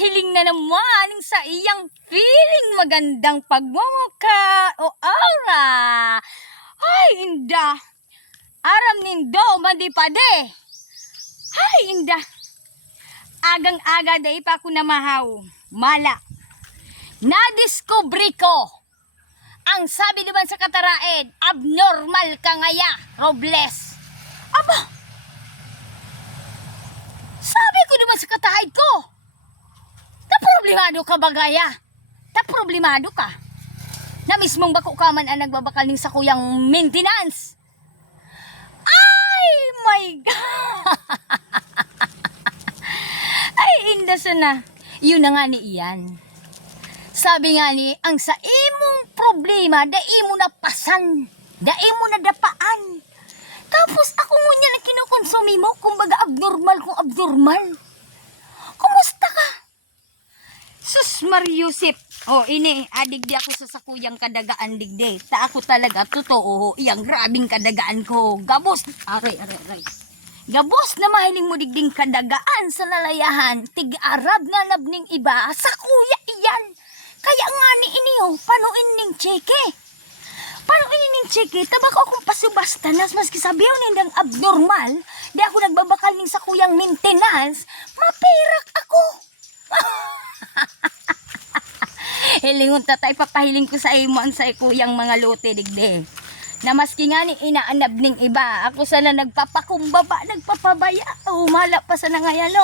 nagpapahiling na naman sa iyang feeling magandang pagmumukha o aura. Ay, inda. Aram nindo, mandipade. Ay, inda. Agang-aga day pa ako namahaw. Mala. Nadiskubre ko. Ang sabi naman sa kataraed, abnormal ka ngaya, Robles. Aba, sabi ko naman sa katahaid ko, na problemado ka bagaya. Na problemado ka. Na mismong bako ka man ang nagbabakal ning sa kuyang maintenance. Ay, my God. Ay, inda sana. Yun na nga ni Ian. Sabi nga ni, ang sa imong problema, da imo na pasan, da imo na dapaan. Tapos ako ngunya na kinukonsumi mo, kumbaga abnormal kung abnormal. Kumusta ka? Sus Mariusip. Oh, ini, adigdi ako sa sakuyang kadagaan digdi. Ta ako talaga, totoo, iyang grabing kadagaan ko. Gabos, aray. Gabos na mahiling mo digding kadagaan sa lalayahan, tig-arab na labning iba, sa kuya iyan. Kaya nga ni iniyo, panuin ning cheke. Panuin ning cheke, tabako akong pasubasta nas maski sabiyo nindang abnormal, di ako nagbabakal ning sa kuyang maintenance, mapirak ako. Hilingon tatay, papahiling ko sa imo ang sa kuyang mga lote digde. Na maski nga ni inaanab ning iba, ako sana nagpapakumbaba, nagpapabaya, umala pa sana ngayon,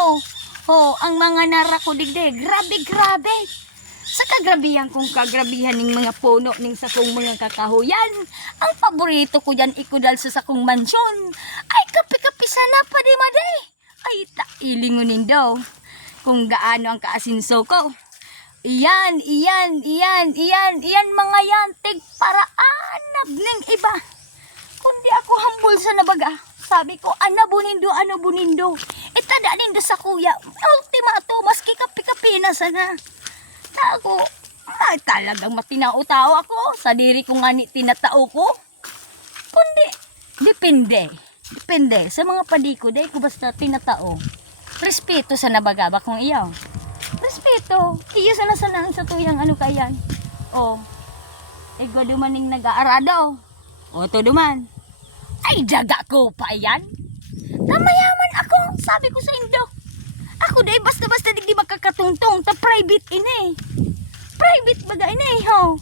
oh, ang mga nara ko digde, grabe. Sa kagrabihan kong kagrabihan ning mga puno ning sakong mga kakahuyan, ang paborito ko dyan ikudal sa sakong mansyon, ay kapi-kapi sana pa di made. Ay tailingunin daw, kung gaano ang kaasinso ko. Iyan mga yantig para anab ning iba. Kundi ako hambol sa nabaga, sabi ko, ano bunindo. Itada nindo sa kuya, ultimato, maski kapi-kapi na sana. Ako, ay talagang matinao-tao ako. Sa diri ko nga ni tinatao ko. Kundi, depende. Sa mga padiko, dahil ko basta tinatao. Respeto sa nabagaba kong iyaw. Respeto. Iyo sana sa tuyang ano kayan. O, ego dumaning nag-aarado. O, to duman. Ay, daga ko pa yan. Namayaman ako, sabi ko sa indo. Ako dahil basta-basta di makakatungtong ta private ini. Private baga ini, ho.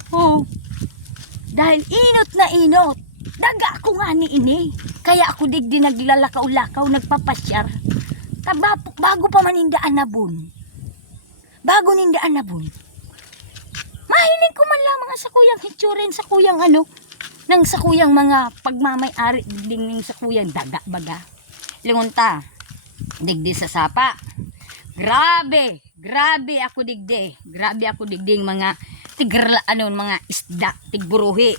Dahil inot na inot, daga ako nga ni ini. Kaya ako digdi naglalakaw-lakaw, nagpapasyar. Bago pa manindaan na bun. Mahiling ko man lang mga sakuyang hitsurin, sakuyang ano, nang sakuyang mga pagmamay-ari, digding ning sakuyang daga baga. Lingunta, digdi sa sapa. Grabe ako digdi. Grabe ako digding mga mga isda, tigburuhi.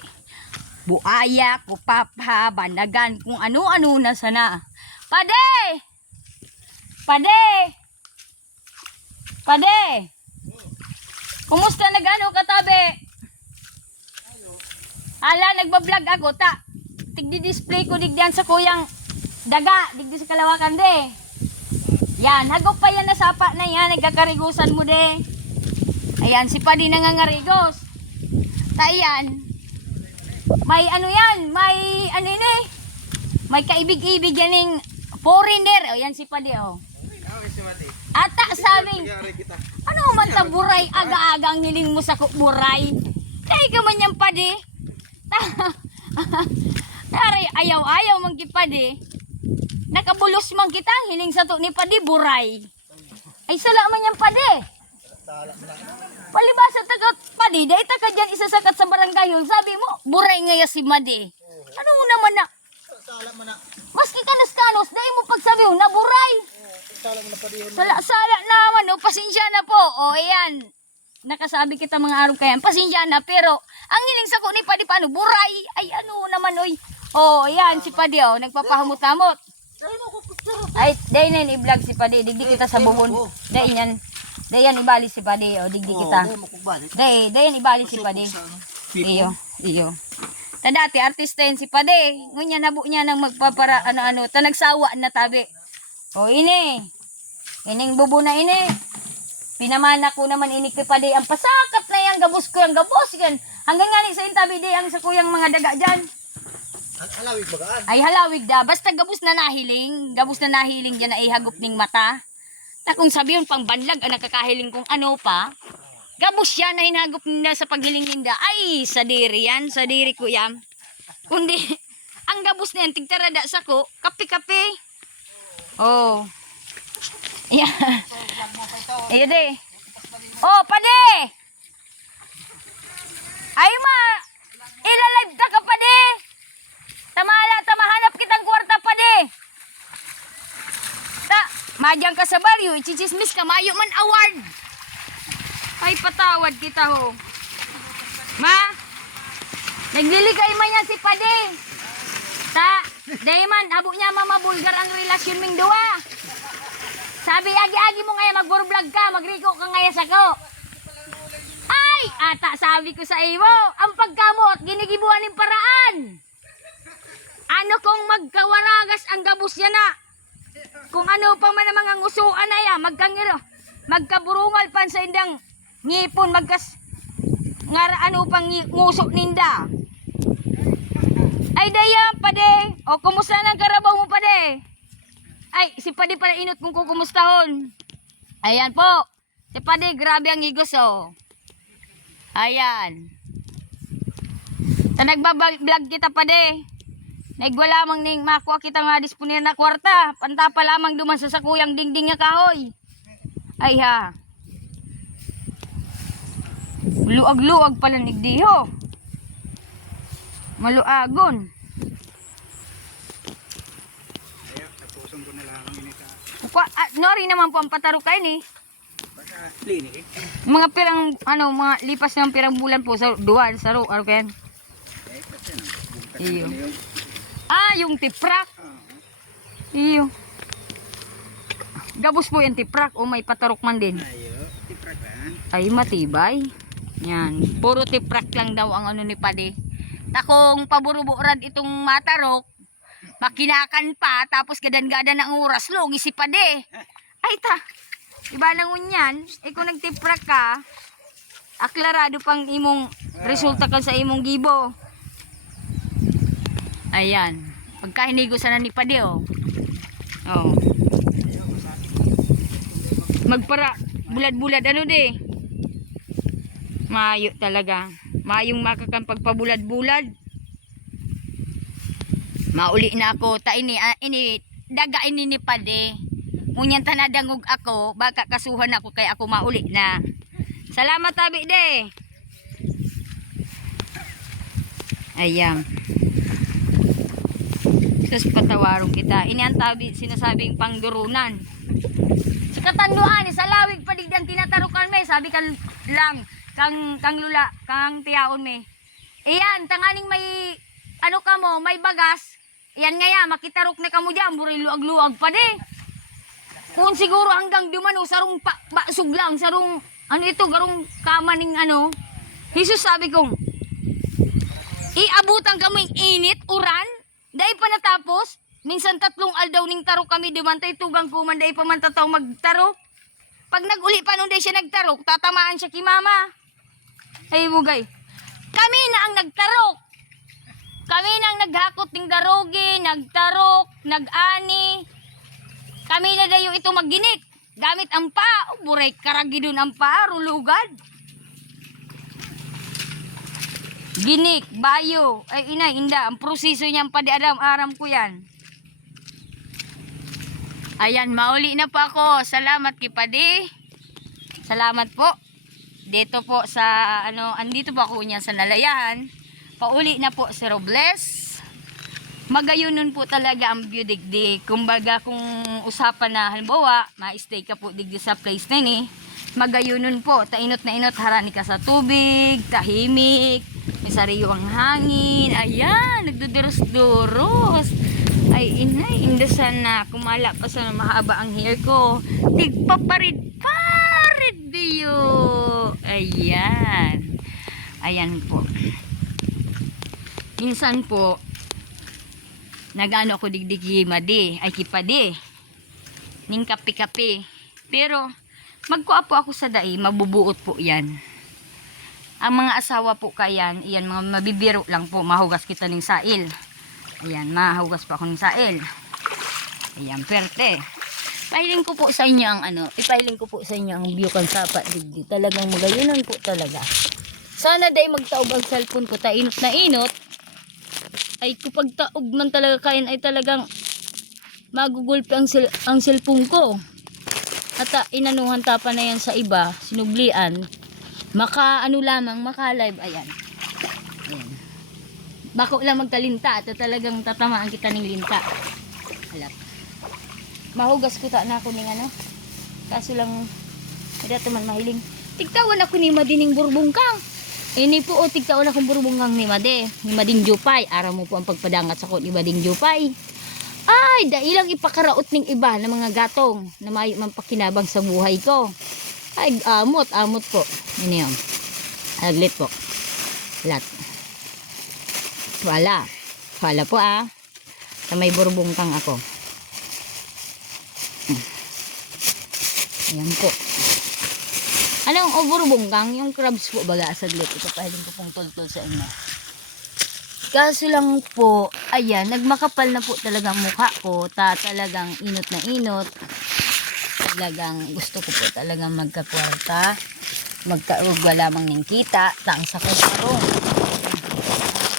Buaya, kupapha, banagan, kung ano-ano na sana. Pade! Kumusta nagano katabi? Ala, nagbablog ako ta. Tigdi-display ko digdiyan sa kuyang daga, digdi sa kalawakan de. Yan, hagop pa yan na sapa na yan, nagkakarigusan mo de. Ayan, si Padi nangangarigos. Tayan. May ano yan, may ano ini. May kaibig-ibig yan ng foreigner. O yan si Padi, oh. Ata sabing, ano man ta buray, aga-agang hiling mo sa buray. Kaya ka man yan Padi. Ayaw man ki Padi. Nakabulos man kita, hiling sa to ni Padi, buray. Ay, sala man yan, Padi. Palibasa tagat, Padi, dahil taka dyan isasakat sa barangay yun. Sabi mo, buray ngaya si Madi. Ano mo naman na? Maski kanos-kanos, dahil mo pagsabi mo, na buray. Sala naman, no? Pasensya na po. O, ayan. Nakasabi kita mga araw kayan, pasensya na. Pero, ang hiling sa ko ni Padi, paano? Buray. Ay, ano naman, oy. O, ayan, si Padi, oh, nagpapahamot-hamot. Ay, dahi na yun i-vlog si Padi, digdi kita sa bubon. Dahi yan ibali si Padi, o digdi kita. Dahi yan ibali si Padi. Iyo. Ta dati, artista yun si Padi. Ngunya nabo niya nang magpapara, ano, ta nagsawa na tabi. O ini, ining bubo na ini. Pinamana ko naman inikpa di ang pasakat na yang gabos ko yang gabos yan. Hanggang nga ni sa intabi di ang sa kuyang mga daga dyan. Halawig bagaan. Ay halawig da, basta gabos na nahiling dyan na ihagop ning mata. Na kung sabi yun pang banlag ang nakakahiling kung ano pa. Gabos yan na hinagop na sa paghiling ninda. Ay, sa diri yan, sa diri ko yan. Kundi, ang gabos na yan, tigtarada sa ko, kape-kape. Oh. Yeah. Iya deh. Oh, pade. Ayo ma. Ilalive ta ka pade. Tamahanap kitang kwarta pade. Ta, majang ka sa baryo, ichismis ka mayo man award. Ay patawad kita ho. Ma. Nagliligay man yan si pade. Ta, dayman abo niya mama bulgar ang relasyon ming duwa. Sabi, agi-agi mo ngayon, mag-vlog ka, magriko ka ngayon sa ko. Ay, ata, sabi ko sa iyo, ang pagkamot, ginigibuhan ng paraan. Ano kung magkawaragas ang gabos niya na? Kung ano pa man ang mga ngusuan na yan, magkaburungal pan sa indang ngipon, ano pang nguso ninda. Ay, dayan, pade. O, kumusta ng karabaw mo, pade? Ay, si Padi pala inot kung kukumustahon. Ayan po. Si Padi, grabe ang igos, oh. Ayan. Ta nagbablog kita, Padi. Naigwa lamang ning makuha kita nga disponir na kwarta. Pantapa lamang duman sa sakuyang dingding nga kahoy. Ay ha. Luag-luag pala nigdiho. Maluagon. Nori naman po ang patarukay ni. Mga pirang mga lipas ng pirang bulan po sa duwan sa aruken. Iyo. Ah, yung tiprak. Iyo. Gabos po yung tiprak o may patarok man din. Ay matibay. Yan, puro tiprak lang daw ang ano ni Padi. Takong paburuburan itong matarok. Makinakan pa, tapos gadan-gadan ang oras, logi si Pade. Ay ta, iba nang unyan, kung nagtiprak ka, aklarado pang imong resulta ka sa imong gibo. Ayan, pagkahinigo sana ni Pade, oh. Oh. Magpara, bulad-bulad, ano de? Mayo talaga. Mayong makakang pagpabulad-bulad. Mauli na ako ta ini daga ini ni Pade. Ngunyan tanadangog ako, baka kasuhan ako kay ako mauli na. Salamat tabi de. Ayan. Sus patawarong kita. Ini ang tabi sinasabing pangdurunan. Sa katanduan sa lawig padigdan tinatarukan me, sabi kan lang kang lula, kang tiyaon me. Iyan tanganing may ano ka mo, may bagas. Yan nga ya, makitarok na kamo dyan, buray luag-luag pa de. Kung siguro hanggang dumano, sarong suglang, sarong, garong kamaning Jesus sabi kong, iabutan kaming init, uran, dahil pa natapos, minsan 3 aldaw ning tarok kami, dumantay tugang kuman, dahil pa man tataw magtarok. Pag nag-uli pa nung dahil siya nagtarok, tatamaan siya ki mama. Ay bugay, kami na ang nagtarok. Kami nang naghakot ng darogi, nagtarok, nag-ani. Kami na dayo ito magginit. Gamit ang pa. O, buray karagi dun ang pa, rulugad. Ginik, bayo. Ay inay, inda. Ang proseso niyang padi-aram ko yan. Ayan, mauli na po ako. Salamat kay Padi. Salamat po. Dito po sa, andito po ako niya sa Nalayan. Pauli na po si Robles. Magayunon po talaga ang view digdi. Kumbaga kung usapan na halimbawa, ma-stay ka po digdi sa place na ini, magayunon po. Tainot na inot, harani ka sa tubig, tahimik, may sariyo ang hangin. Ayan, nagduduros-duros. Ay inay, indasan na. Kumala pa sa mahaba ang hair ko. Tigpaparid-parid diyo. Ayan. Ayan po. Minsan po, nagano ako digdigi madi, ay kipadi, ning kapi-kapi. Pero, Magkuha po ako sa dai, mabubuot po yan. Ang mga asawa po kayan, iyan mga mabibiro lang po, mahugas kita ng sail. Ayan, mahugas pa ako ng sail. Ayan, perte. Ipahiling ko po sa inyo ang ipahiling ko po sa inyo ang view kan sapa digdi. Talagang magayunan po talaga. Sana day magtaob ang cellphone ko, tainot na inot. Ay kapag taob man talaga kain ay talagang magugulpi ang cellphone ko. At inanuhan tapa na yan sa iba, sinublian. Lamang, maka-live, ayan. Ayan. Bako lang magkalinta, at talagang tatamaan kita ng linta. Alat. Mahugas ko ta na ako ng kaso lang, hindi man mahiling. Tigtawan ako ni Madining burbungkang. Ini po, tigtawan akong burbungkang ni Mading Jupay. Araw mo po ang pagpadangat sa ko ni Mading Jupay. Ay, dailang ipakaraot ng iba ng mga gatong na may mampakinabang sa buhay ko. Ay, amot po. Yun yun. Aglit po. Lat. Wala. Wala po sa may burbungkang ako. Ayan po. Anong burbungkang? Yung crabs po baga sa aglit. Ito pwedeng ko pong tultol sa inyo. Kaso lang po, ayan, nagmakapal na po talaga ang mukha ko. Talagang inot na inot. Talagang gusto ko po talagang magkakwarta. Magkaugwa lamang ng kita. Taang sa kong harong.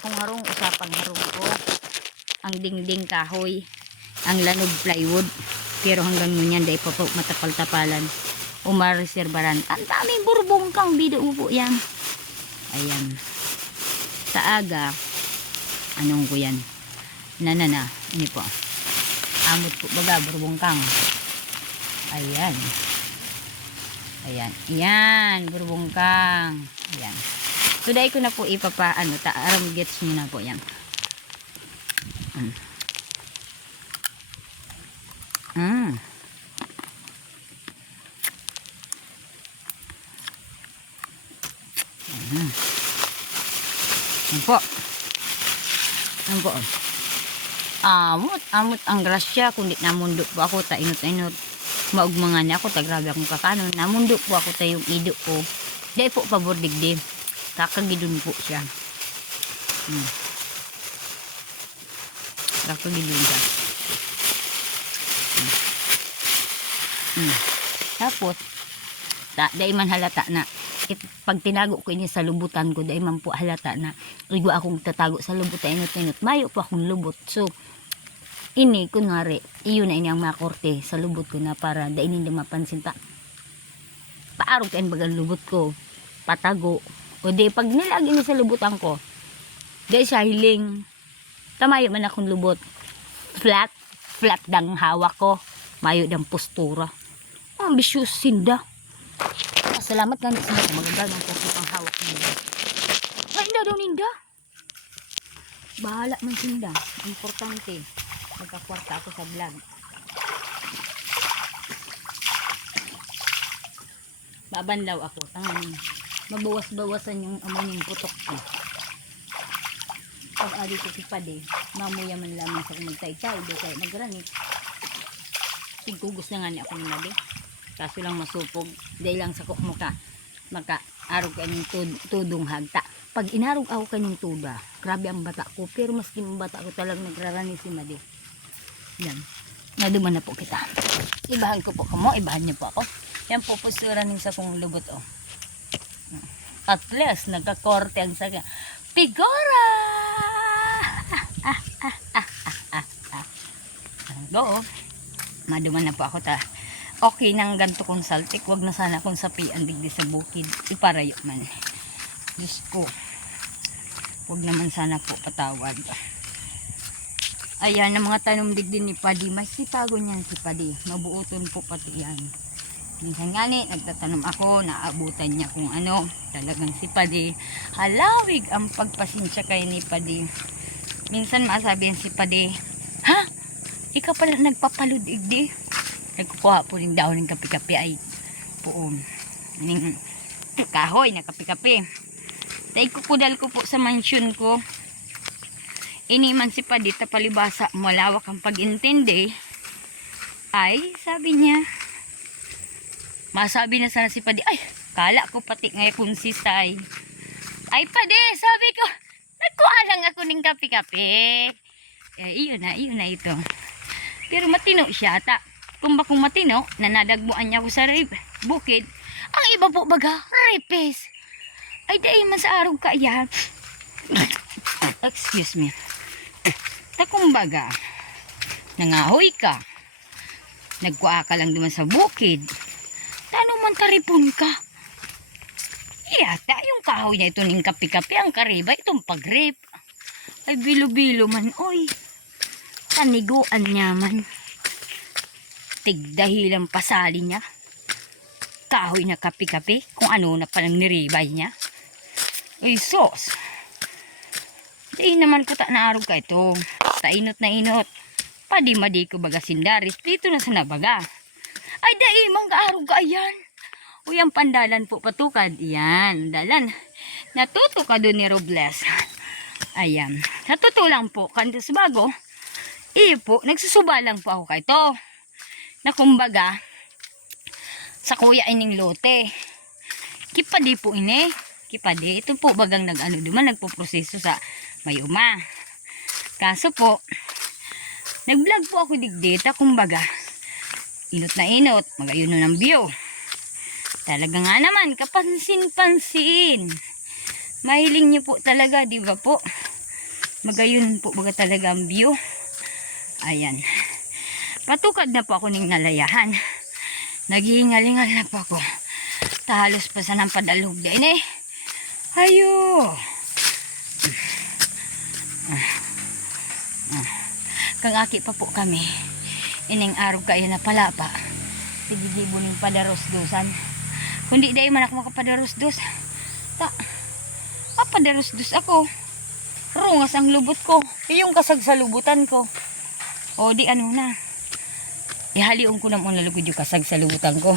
Ang harong, usapang harong ko. Ang dingding kahoy. Ang lanog plywood. Pero hanggang ngunyan, dahil pa po matapal-tapalan. Umareserbaran. Ang daming burbungkang bido po yan. Ayan. Sa aga, anong ko yan? Ini po. Amot po baga, burbungkang. Ayan. Ayan. Ayan, burbungkang. Ayan. Today ko na po aram gets nyo na po yan. Ayan po. Ayan po. Amot ang grasya. Kundi namundok po ako, tainot-inot. Maugmangan niya ako, tagrabe akong kakanon. Namundok po ako tayong ido ko. Dahil po pabordigdi. Kakagidun po siya. Kakagidun siya. Tapos, dahil man halata na. Pag tinago ko ini sa lubutan ko, dahil man po halata na igo akong tatago sa lubutan, inot-inot, mayo po akong lubot. So, ini, kunwari, iyon na ini ang makorte sa lubot ko na para dahil hindi mapansin paarog kain bagang lubot ko, patago. O di, pag nilagi ni sa lubutan ko, dahil sa hiling, tamayo man akong lubot. Flat dang hawak ko, mayo dang postura. Ambitious sinda. Salamat nga sa mga maganda ng kasi ang hawak ninda. Ninda daw ninda. Bahala man sinda. Importante. Magkakwarta ako sa vlog. Babanlaw ako. Tangan. Mabawas-bawasan yung amoy ng putok ko. Pag adi ko sipad mamuya man lamang sa magtay-tay. Di kaya nagranit. Tigugos na nga niya ako ng nabi. Kaso lang masupog. Dahil lang sa maka-arog ka ng tudong hagta. Pag inarog ako kanyang tuda, grabe ang bata ko. Pero maski ang bata ko talagang nagrarani si Madi. Yan. Naduman na po kita. Ibahan ko po kamo. Ibahan niyo po ako. Yan po postura ng sa kong lubot. At least, nagkakorte ang saga. Figura! Go. Maduman na po ako okay nang ganto kong saltik, wag na sana kong sapian digdi sa bukid, iparayo man. Diyos ko, wag naman sana po patawad. Ayan, ang mga tanom digdi ni Padi, may sitago niyan si Padi, mabuoton po pati yan. Minsan nga nagtatanom ako, naabutan niya kung talagang si Padi, halawig ang pagpasensya kay ni Padi. Minsan masabihan si Padi, ha? Ikaw pala nagpapalud digdi? Nagkukuha po rin daw ng kapi-kapi ay poon. Kahoy na kapi-kapi. Dahil kukudal ko po sa mansyon ko. Iniman si Padita palibasa malawak ang pag-intindi. Ay, sabi niya, Masabi na sana si Padi, ay, kala ko pati ngayon kung sisay. Ay, Padi, sabi ko, nagkuha lang ako ng kape-kape. Iyon na ito. Pero matino siya, ta. Kung matino, nanadagbuan niya ako sa bukid. Ang iba po baga, rapist. Ay, dahil man sa araw ka yan. Excuse me. Ta kumbaga, nangahoy ka. Nagkuha ka lang duman sa bukid. Tano man taripon ka. Iyata, yung kahoy na ito ng kape-kape, ang kariba, itong pag-rape. Ay, bilo-bilo man, oy. Taniguan niya man. Tigdahilang pasali niya. Kahoy na kape-kape, kung ano na palang niribay niya. Ay, sos. Di naman ko ta naarog ka ito. Sa inot na inot. Padi-madi ko baga sindaris. Dito na sa nabaga. Ay, dai, manggaarog ka ayan. Uy, ang pandalan po patukad. Yan, dalan. Natuto ka doon ni Robles. Ayan. Natuto lang po. Kantos bago. Po, nagsusuba lang po ako ka ito. Na kumbaga, sa kuya ining lote. Kipadi po ini. Kipadi. Ito po bagang nag-ano duman, nagpo-proseso sa mayuma. Kaso po, nag-vlog po ako digdita, kumbaga, inot na inot, magayon na ng view. Talaga nga naman, kapansin-pansin. Mahiling niyo po talaga, di ba po? Magayon po baga talaga ang view. Ayan. Patukad na po ako ng nalayahan. Naghihingalingal na po ako. Tahalos pa sa ng padalog din eh. Ayo. Kang aki pa po kami. Ining araw kayo na palapa. Tigigibo ng padaros-dusan. Kundi dahil man ako makapadarus-dus. Padarus-dus ako. Rungas ang lubot ko. Yung kasagsalubutan ko. O di ano na. Ihaliong ko naman nalugod yung kasagsalubutan ko.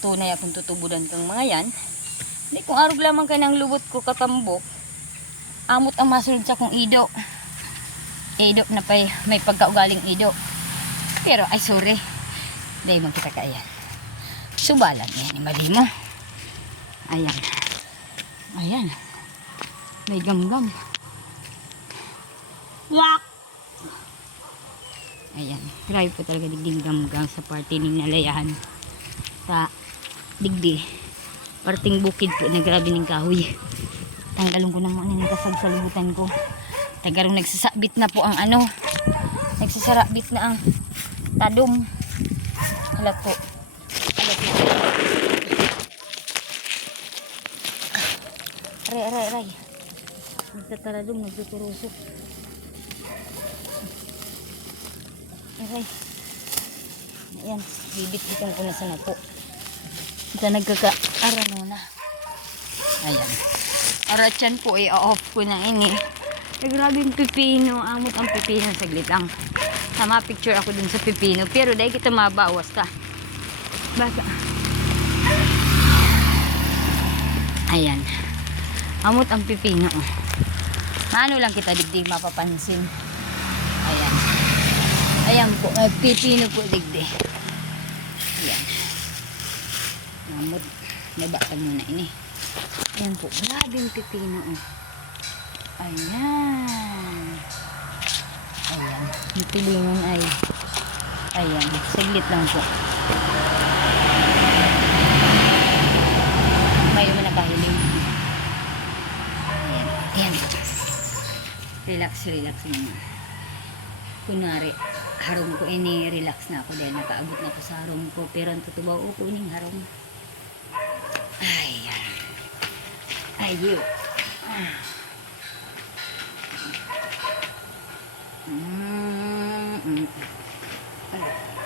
Tunay akong tutubudan kang mga yan. Hindi kung arog lamang ka ng lubot ko katambok. Amot ang masunod sa kong ido. Ido na may pagkaugaling ido. Pero ay sorry. Dahil magkita ka yan. Subalan yan. Imali mo. Ayan. Ayan. May gamgam. Wak! Ayan. Grabe po talaga digding gamgam sa party ng nalayahan. Sa digdi. Parting bukid po na grabe ng kahoy. Tanggalon ko na mo ng kasagsalubutan ko. Tagarong nagsasabit na po ang ano. Nagsasarabit na ang tadong. Halag po. Aray. Nagtataradong, nagtuturusok. Aray. Ayan, bibit-bitan ko na sa napo. Ito nagkaka-arano na. Ayan. Aratyan po, i-off ko na ini. Grabe yung pipino. Amot ang pipino. Saglit lang. Sama picture ako dun sa pipino. Pero dahil kita mabawas ka. Baka. Ayan. Amot ang pipino. Ano lang kita digdig mapapansin. Ayan. Ayan po. Pipino po digdig. Ayan. Amot. Nabakal muna ini. Ayan po. Grabe yung pipino. Ayan. Ayan. Yung pilingon ay ayan. Saglit lang po. Mayo mo nakahiling. Ayan. Ayan. Relax muna. Kunwari, harong ko ini relax na ako dahil nakaabot na ako sa harong ko. Pero ang tutubaw ko ining harong. Ayan. Ayun.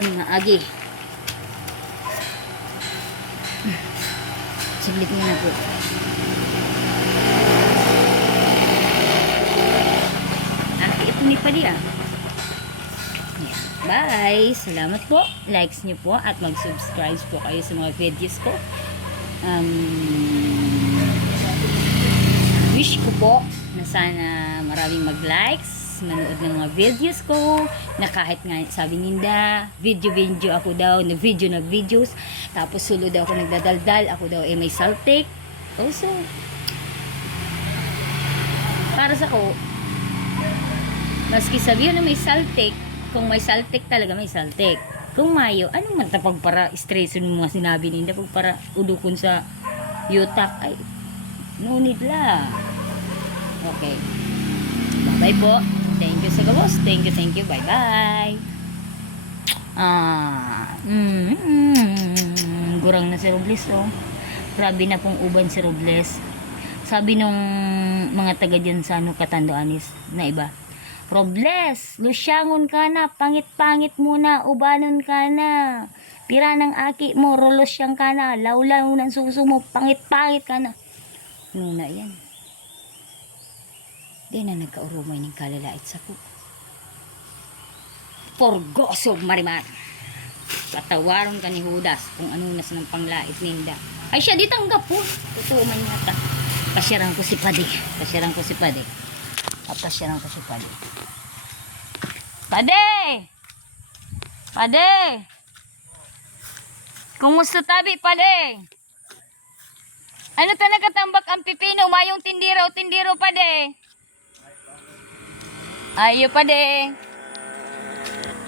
Mga agi. Saglit muna po. Ito ni Padi ah. Bye! Salamat po. Likes niyo po at mag-subscribe po kayo sa mga videos ko. Wish ko po na sana maraming mag-likes manood ng mga videos ko, na kahit nga sabi ninda, video ako daw, na videos, tapos sulod daw ako nagdadaldal, ako daw may saltik. Also, para sa ko, maski sabihin na may saltik, kung may saltik talaga, may saltik. Kung mayo, ano man tapag para stresson mo mga sinabi ninda, pag para udukon sa yutak, ay, no need la. Okay. Bye-bye po. Thank you sa gawas. Thank you. Bye-bye. Gurang na si Robles, oh. Grabe na pong uban si Robles. Sabi nung mga taga dyan sa Katanduanis na iba, Robles, lusyangon ka na, pangit-pangit muna, ubanon ka na. Pira ng aki mo, rolosyang ka na, lawlaw ng suso mo, pangit-pangit ka na. Nuna yan. Di na nagkaurumay ng kalalait sa ko. Porgosog marimar. Patawaron ka ni Judas kung ano nas ng panglait ninda. Ay siya di tanggap po. Totoo man yata. Pasyaran ko si Padi. Pade! Kumusta tabi, Pade? Ano ta nakatambak ang pipino? Mayong tindiro, Pade? Ayo, Pade.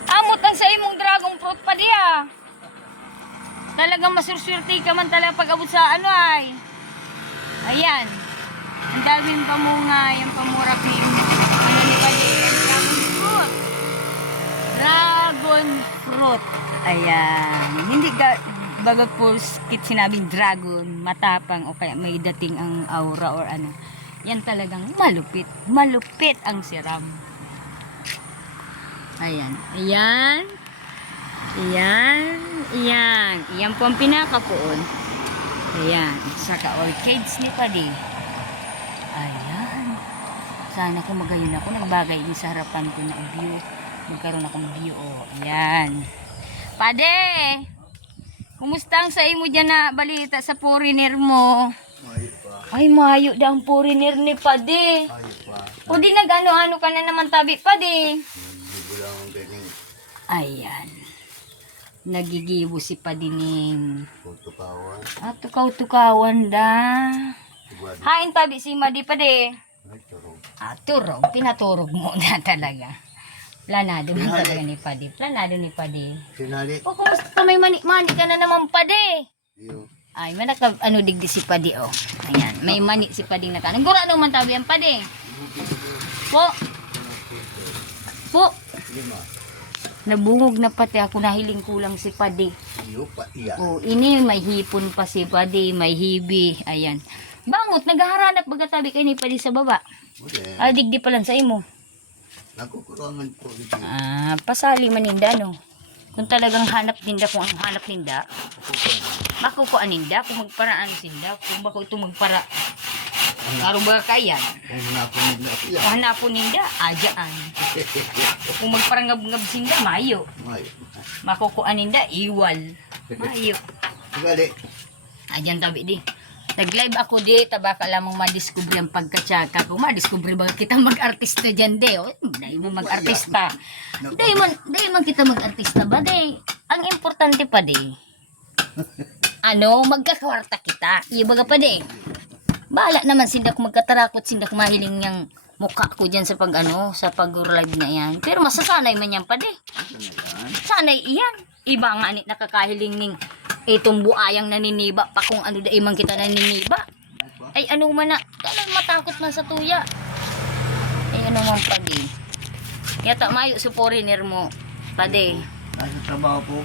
Amot ang sa imong dragon fruit, Pade, ah. Talagang masursurti ka man talaga pag abot sa ano ay. Ayan. Ang daming pamunga, yung pamurapin. Ano ni Pade? Dragon fruit. Ayan. Hindi bagag po kit sinabing dragon, matapang o kaya may dating ang aura or ano. Yan talagang malupit. Malupit ang siram. Ayan. Yan po ang pinakapuon. Ayan. Saka orchids ni Padi. Ayan. Sana kung magayon ako, nagbagay din sa harapan ko na view. Magkaroon akong view. Oh, ayan. Pade! Kumusta ang sa imo dyan na balita sa foreigner mo? Mayo pa. Ay, mayo daw ang foreigner ni Pade. Mayo pa. O di nag-ano-ano ka na naman tabi, Pade. Hindi lang ang galing. Ayan. Nagigibo si Padining. Tutukawan. Tukaw-tukawan da. Tugwadi. Hain tabi si Madi, Pade. Ay, turog. Turog. Pinaturog mo na talaga. Planado mo talaga ni Padi. Sinali. O, kumusta ka? May mani ka na naman, Pade. Yung Ay, manaka, digdi si Padi, oh. Ayan, may mani si Padi na kanan. Gura naman tabi ang Padi. Po. lima. Nabungog na pati ako, nahiling kulang si Padi. Iyo pa iya. Oh, ini may hipon pa si Padi, may hibi. Ayan. Bangot, naghahanap baga tabi kay ni Padi sa baba. Muli. Digdi pa lang sa imo. Nakukurangan po ito. Pasali maninda, no. Kung talagang hanap ninda, kung ang hanap ninda, makukuan ninda, kung magparaan sinda, kung bako ito magpara. Karo ba kaya? Kung napunin na iya. Kung hanapon ninda, adyaan. Kung magparangab-ngab sinda, mayo. Mayo. Makukuan ninda, iwal. Mayo. Gali. Adyan tabi di. Nag-live ako di, tabaka lamang madiskubre ang pagkatsaka. Kung madiskubre ba kita mag-artista dyan di, oh, dahil mo mag-artista. Dahil man kita mag-artista ba di? Ang importante pa di, magkakwarta kita. Ibaga pa di. Bahala naman sinda kung magkatarakot, sinda kung mahiling yung mukha ko dyan sa sa pag-live na yan. Pero masasanay man yan pa di. Sanay iyan. Iba nga ni nakakahiling ning itong buayang naniniba pa kung ano dai man kita naniniba. Ay ano man na, talagang matakot man sa tuya. Ay ano man Padi. Yata mayo sa foreigner mo, Padi. Nasa trabaho po.